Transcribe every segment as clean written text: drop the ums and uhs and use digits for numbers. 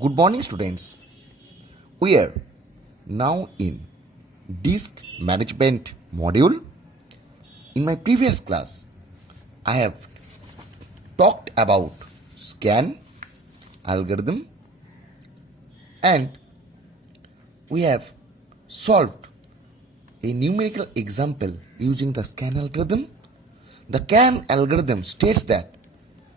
Good morning, students. We are now in disk management module. In my previous class, I have talked about scan algorithm and we have solved a numerical example using the scan algorithm. The scan algorithm states that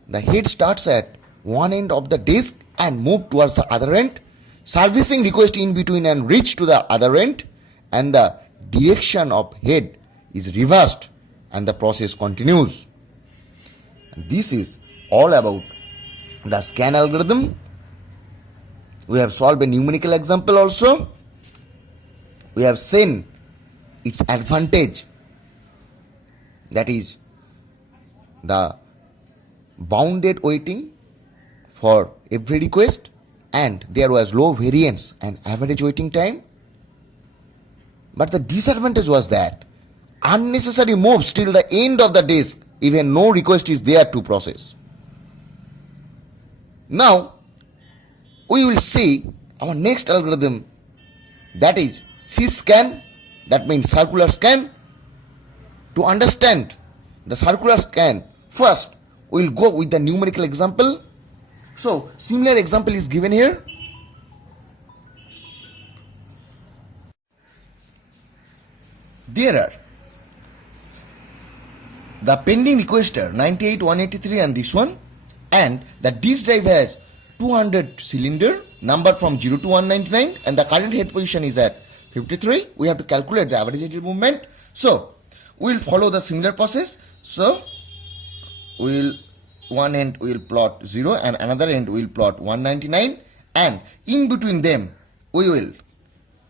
the head starts at one end of the disk and move towards the other end, servicing request in between and reach to the other end, and the direction of head is reversed and the process continues. This is all about the scan algorithm. We have solved a numerical example also. We have seen its advantage, that is the bounded waiting for every request, and there was low variance and average waiting time. But the disadvantage was that unnecessary moves till the end of the disk, even no request is there to process. Now we will see our next algorithm, that is scan, that means circular scan. To understand the circular scan, first we will go with the numerical example. So similar example is given here. There are the pending requester 98, 183 and this one, and the disk drive has 200 cylinder numbered from 0 to 199 and the current head position is at 53. We have to calculate the average head movement. So we will follow the similar process. So we will one end we will plot 0 and another end we will plot 199, and in between them we will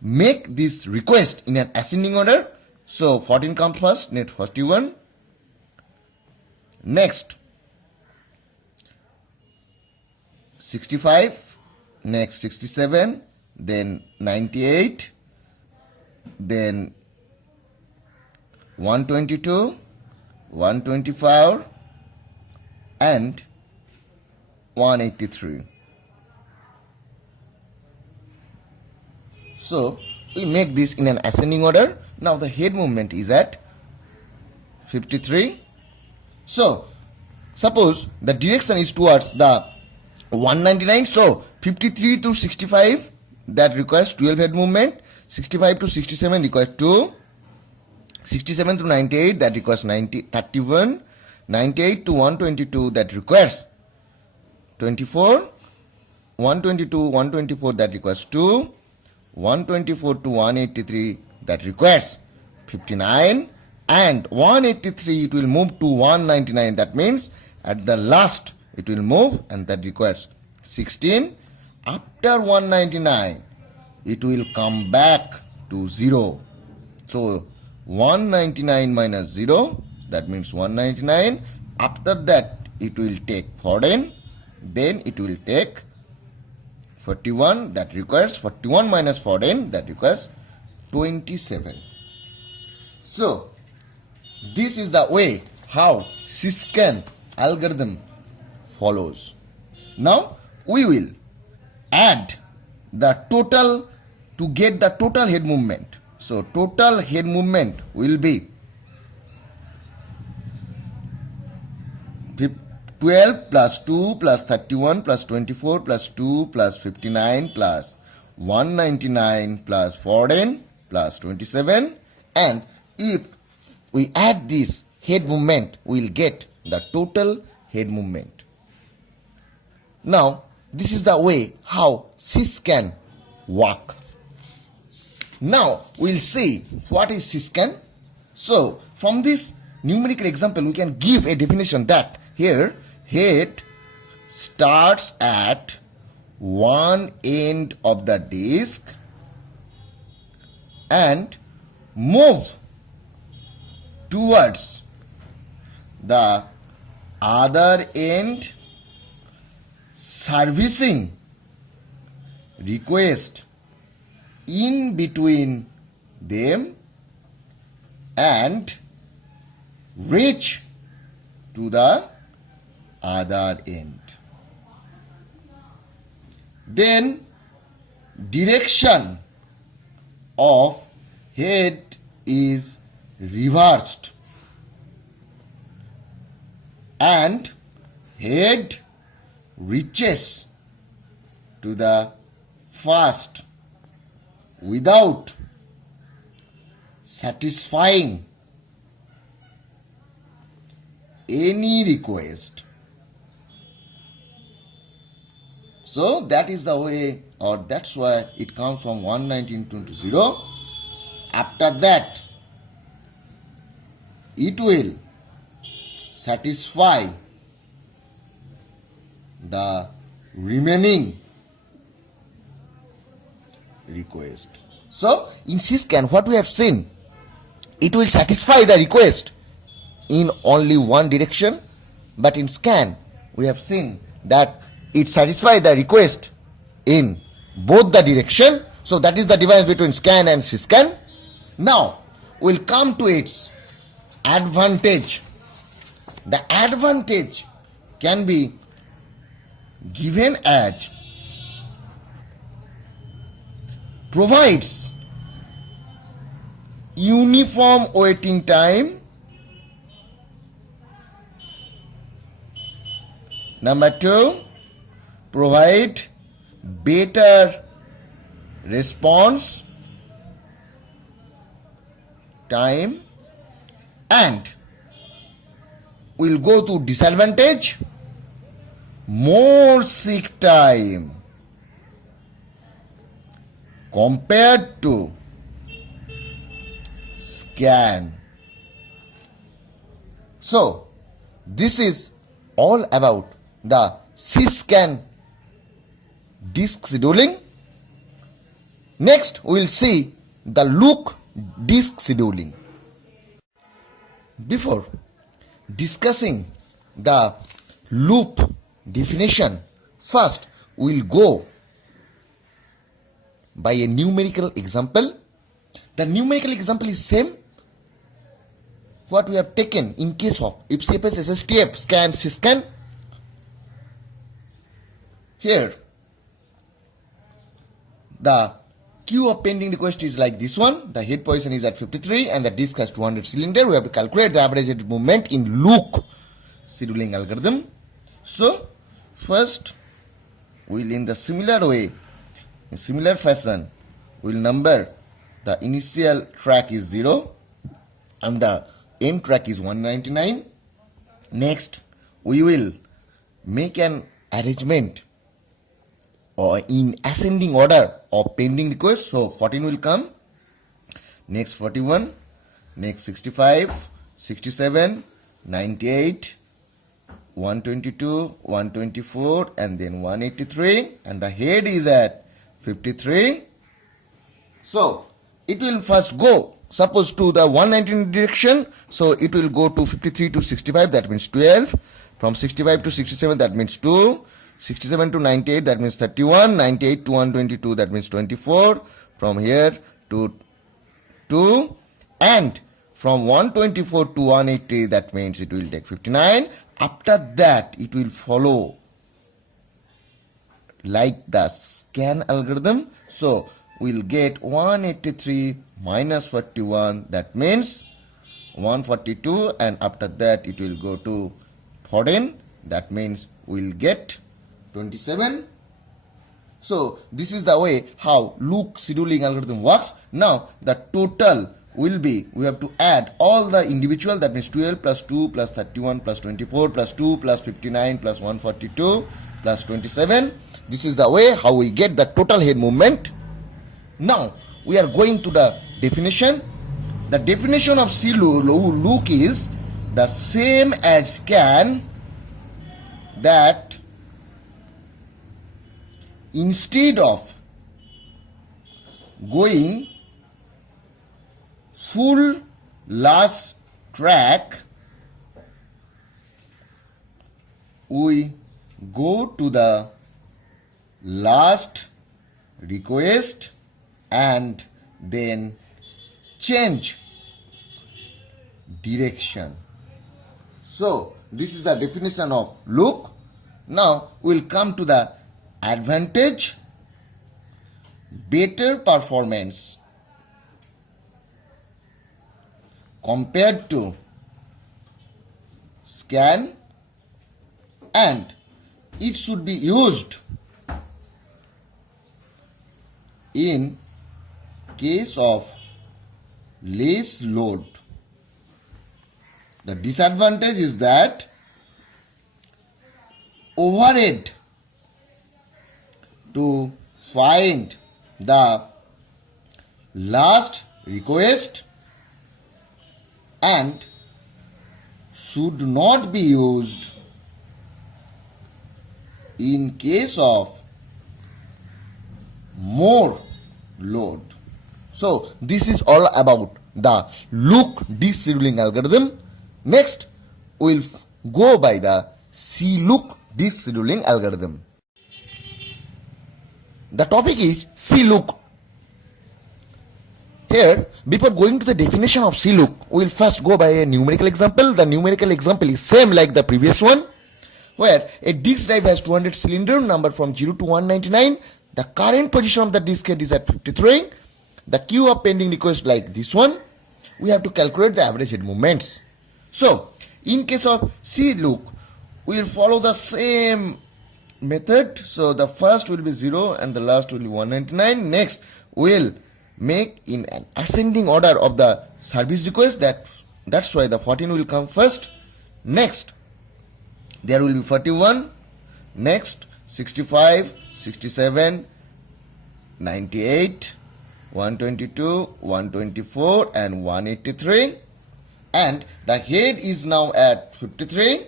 make this request in an ascending order. So 14 comes first, net 41, next 65, next 67, then 98, then 122, 125 and 183. So we make this in an ascending order. Now the head movement is at 53. So suppose the direction is towards the 199. So 53 to 65, that requires 12 head movement. 65 to 67 requires 2. 67 to 98, that requires 31. 98 to 122, that requires 24. 122, 124, that requires 2. 124 to 183, that requires 59. And 183, it will move to 199. That means at the last it will move, and that requires 16. After 199, it will come back to 0. So 199 minus 0, that means 199. After that it will take 14, then it will take 41, that requires 41 minus 14, that requires 27. So this is the way how scan algorithm follows. Now we will add the total to get the total head movement. So total head movement will be 12 plus 2 plus 31 plus 24 plus 2 plus 59 plus 199 plus 14 plus 27, and if we add this head movement, we will get the total head movement. Now this is the way how scan work. Now we will see what is scan. So from this numerical example we can give a definition that here head starts at one end of the disk and moves towards the other end, servicing request in between them and reach to the other end. then direction of head is reversed and head reaches to the first without satisfying any request. So that is the way, or that's why it comes from 119 to 0. After that, it will satisfy the remaining request. So in scan, what we have seen, it will satisfy the request in only one direction, but in scan we have seen that it satisfies the request in both the direction. So that is the difference between scan and scan. Now we'll come to its advantage. The advantage can be given as provides uniform waiting time. Number 2, provide better response time, and we'll go to disadvantage, more seek time compared to scan. So this is all about the C-scan disk scheduling. Next we will see the look disk scheduling. Before discussing the loop definition, first we will go by a numerical example. The numerical example is same what we have taken in case of if CFS, SSTF, scan, scan. Here the queue of pending request is like this one. The head position is at 53 and the disk has 200 cylinder. We have to calculate the average head movement in loop scheduling algorithm. So first we'll in the similar way, in similar fashion, we'll number the initial track is 0 and the end track is 199. Next we will make an arrangement or in ascending order of pending requests. So 14 will come, next 41, next 65, 67, 98, 122, 124 and then 183, and the head is at 53. So it will first go suppose to the 119 direction, so it will go to 53 to 65, that means 12. From 65 to 67, that means 2. 67 to 98, that means 31. 98 to 122, that means 24. From here to 2, and from 124 to 180, that means it will take 59. After that it will follow like the scan algorithm. So we'll get 183 minus 41, that means 142, and after that it will go to 14, that means we'll get 27. So this is the way how loop scheduling algorithm works. Now the total will be, we have to add all the individual, that means 12 plus 2 plus 31 plus 24 plus 2 plus 59 plus 142 plus 27. This is the way how we get the total head movement. Now we are going to the definition. The definition of loop is the same as scan, that instead of going full large track, we go to the last request and then change direction. So this is the definition of loop. Now we'll come to the advantage better performance compared to scan, and it should be used in case of less load. The disadvantage is that overhead to find the last request and should not be used in case of more load. So this is all about the look descheduling algorithm. Next, we'll go by the CLOOK descheduling algorithm. The topic is CLOOK. Here, before going to the definition of CLOOK, we'll first go by a numerical example. The numerical example is same like the previous one, where a disk drive has 200 cylinder number from 0 to 199. The current position of the disk head is at 53. The queue of pending request like this one. We have to calculate the average head movements. So, in case of CLOOK, we will follow the same method. So, the first will be 0 and the last will be 199. Next, we will make in an ascending order of the service request. That's why the 14 will come first. Next, there will be 41. Next, 65, 67, 98, 122, 124 and 183. And the head is now at 53.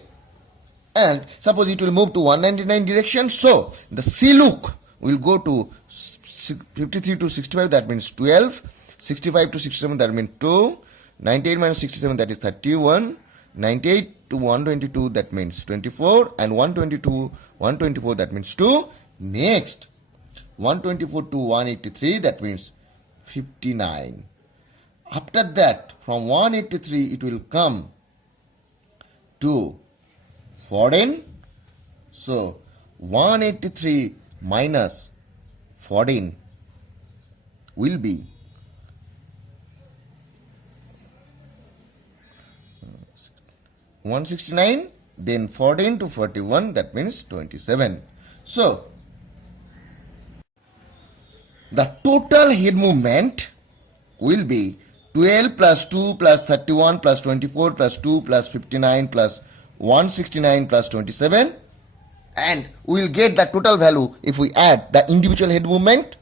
And suppose it will move to 199 direction. So, the CLOOK will go to 53 to 65, that means 12. 65 to 67, that means 2. 98 minus 67, that is 31. 98 to 122, that means 24. And 122, 124, that means 2. Next, 124 to 183, that means 59. After that, from 183, it will come to 14. So, 183 minus 14 will be 169, then 14 to 41, that means 27. So, the total head movement will be 12 plus 2 plus 31 plus 24 plus 2 plus 59 plus 169 plus 27, and we will get the total value if we add the individual head movement.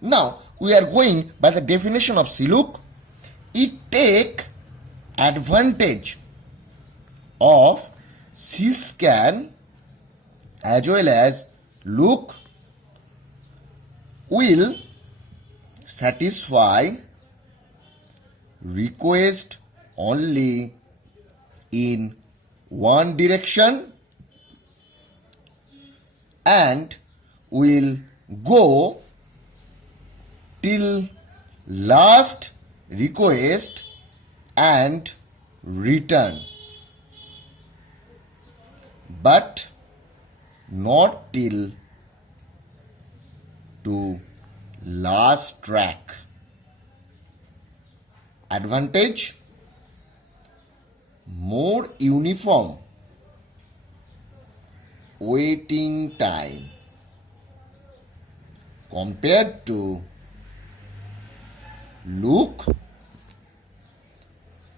Now, we are going by the definition of CLOOK. It take advantage of C-scan as well as look will satisfy request only in one direction and will go till last request and return, but not till to last track. Advantage: more uniform waiting time compared to look,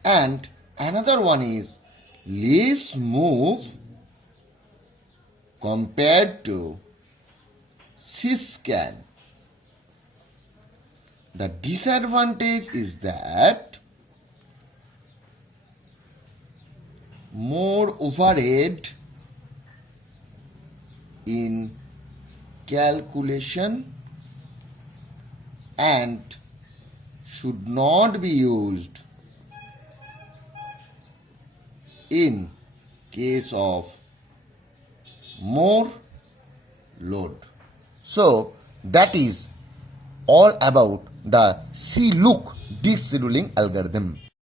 and another one is less move compared to C-scan. The disadvantage is that more overhead in calculation and should not be used in case of more load. So that is all about the CLOOK descheduling algorithm.